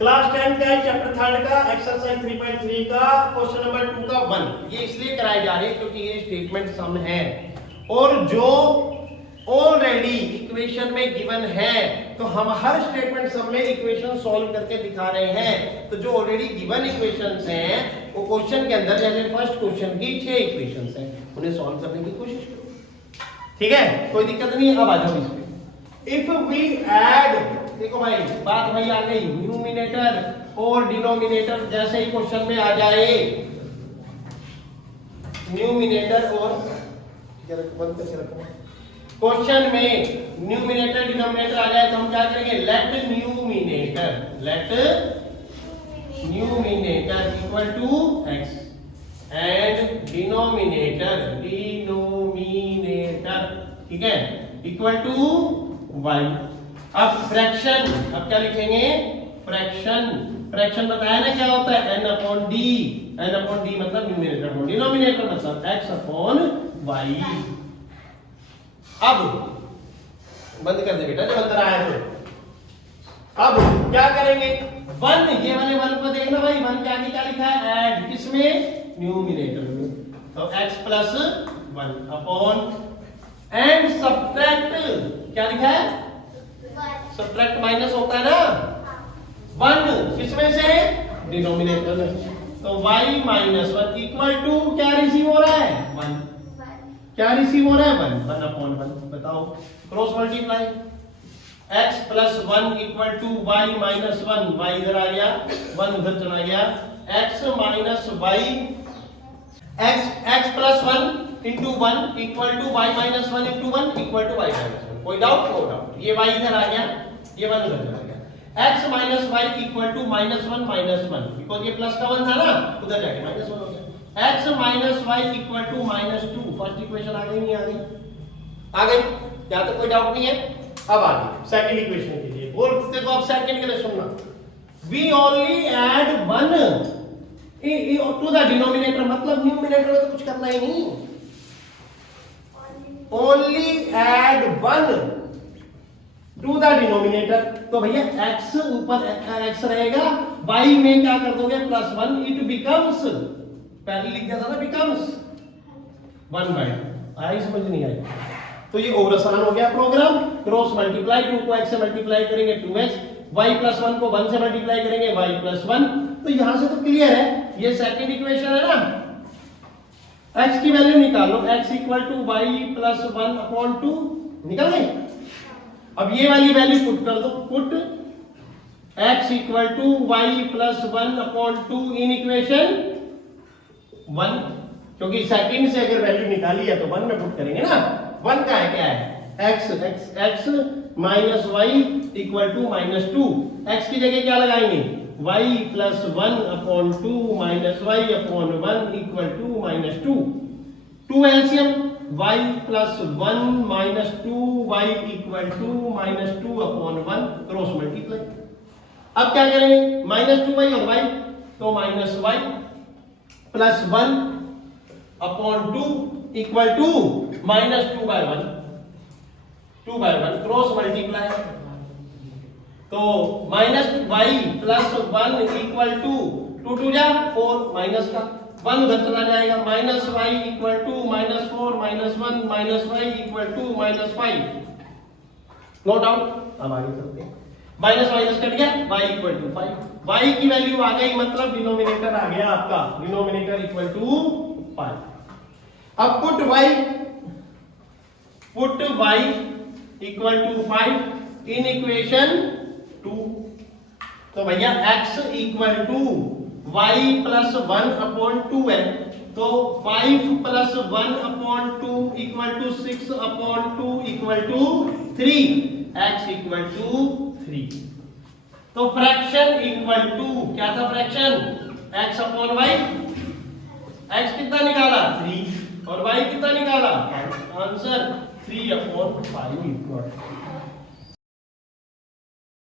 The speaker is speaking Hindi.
क्लास 10 का चैप्टर 3 का एक्सरसाइज 3.3 का क्वेश्चन नंबर 2 का 1 ये इसलिए कराए जा रहे हैं क्योंकि ये स्टेटमेंट सम है और जो ऑलरेडी इक्वेशन में गिवन है तो हम हर स्टेटमेंट सम में इक्वेशन सॉल्व करके दिखा रहे हैं। तो जो ऑलरेडी गिवन इक्वेशंस हैं वो क्वेश्चन के अंदर जैसे फर्स्ट क्वेश्चन की 6 इक्वेशंस हैं उन्हें सॉल्व करने की कोशिश करो। ठीक है, कोई दिक्कत नहीं है। अब आ जाओ इस पे। इफ वी ऐड, देखो भाई बात वही आ गई, न्यूमिनेटर और डिनोमिनेटर जैसे ही क्वेश्चन में आ जाए, न्यूमिनेटर और बंद करके रखो, क्वेश्चन में न्यूमिनेटर डिनोमिनेटर आ जाए तो हम क्या करेंगे, let numerator equal to x and denominator ठीक है इक्वल टू y। अब फ्रैक्शन, अब क्या लिखेंगे, फ्रैक्शन बताया ना क्या होता है, n अपॉन डी मतलब न्यूमिनेटर अपॉन डिनोमिनेटर मतलब x अपॉन y। अब बंद कर दे बेटा जब अंदर आया तो। अब क्या करेंगे, वन, ये वाले वन को देखना भाई, वन के आगे क्या लिखा है, ऐड, किसमें, न्यूमिनेटर में, तो x plus 1 upon and subtract, क्या लिखा है, सब्ट्रैक्ट माइनस होता है ना, 1 किसमें से, डिनोमिनेटर में, तो y माइनस 1 इक्वल टू क्या रिसीव हो रहा है, 1, क्या रिसीव हो रहा है, 1 अपॉन 1। बताओ cross multiply, x plus 1 equal to y minus 1, y इधर आ गया, 1 उधर चला गया, x minus y, x plus 1 into 1 equal to y minus 1 into 1 equal to y minus 1। कोई डाउट, नो डाउट, ये y इधर आ गया, ये 1 उधर चला गया, x minus y equal to minus 1 because ये प्लस का 1 था ना, उधर जाके माइनस 1 हो गया, x minus y equal to minus 2। First equation आ गई, नहीं आ गई, आ गई, क्या तो कोई डाउट नहीं है। अब आगे सेकंड इक्वेशन के लिए बोलते, तो अब सेकंड के लिए सुनना, we only add 1 to the denominator, मतलब न्यूमिनेटर में तो कुछ करना ही नहीं, only add 1 to the denominator. तो भैया x ऊपर x रहेगा, y में क्या कर दोगे, प्लस 1, इट बिकम्स, पहले लिख दिया था ना, बिकम्स 1/2। आई समझ नहीं आई, तो ये ओवर आसान हो गया प्रोग्राम। क्रॉस मल्टीप्लाई, 2 को x से मल्टीप्लाई करेंगे 2x, y प्लस 1 को 1 से मल्टीप्लाई करेंगे y प्लस 1। तो यहां से तो क्लियर है, ये सेकंड इक्वेशन है ना, x की वैल्यू निकाल लो, x equal to y plus 1 upon 2, निकल गई। अब ये वाली वैल्यू पुट कर दो, put x equal to y plus 1 upon 2 in equation 1, क्योंकि सेकंड से अगर वैल्यू निकाली है तो 1 में पुट करेंगे ना। 1 का है क्या है, x minus y equal to minus 2, x की जगह क्या लगाएंगे, y plus 1 upon 2 minus y upon 1 equal to minus 2, 2 LCM, y plus 1 minus 2y equal to minus 2 upon 1, cross multiply. अब क्या करेंगे, माइनस 2y और y, तो minus y plus 1 upon 2 equal to minus 2/1, cross multiply, तो minus y plus 1 equal to 2 2 जा 4, माइनस का 1 उधर चला जाएगा, minus y equal to minus 4 minus 1 minus y equal to minus 5, no doubt. अब आगे चलते हैं, माइनस माइनस कट गया, y इक्वल टू 5, y की वैल्यू आ गई, मतलब डिनोमिनेटर आ गया आपका, डिनोमिनेटर इक्वल टू 5। अब put y equal to 5 in equation 2, तो भैया x equal to y plus 1 upon 2 है, तो 5 plus 1 upon 2 equal to 6 upon 2 equal to 3, x equal to 3। तो फ्रैक्शन इक्वल टू क्या था, fraction x upon y, x कितना निकाला 3 और y कितना निकाला, आंसर 3 अपॉन 5 इक्वल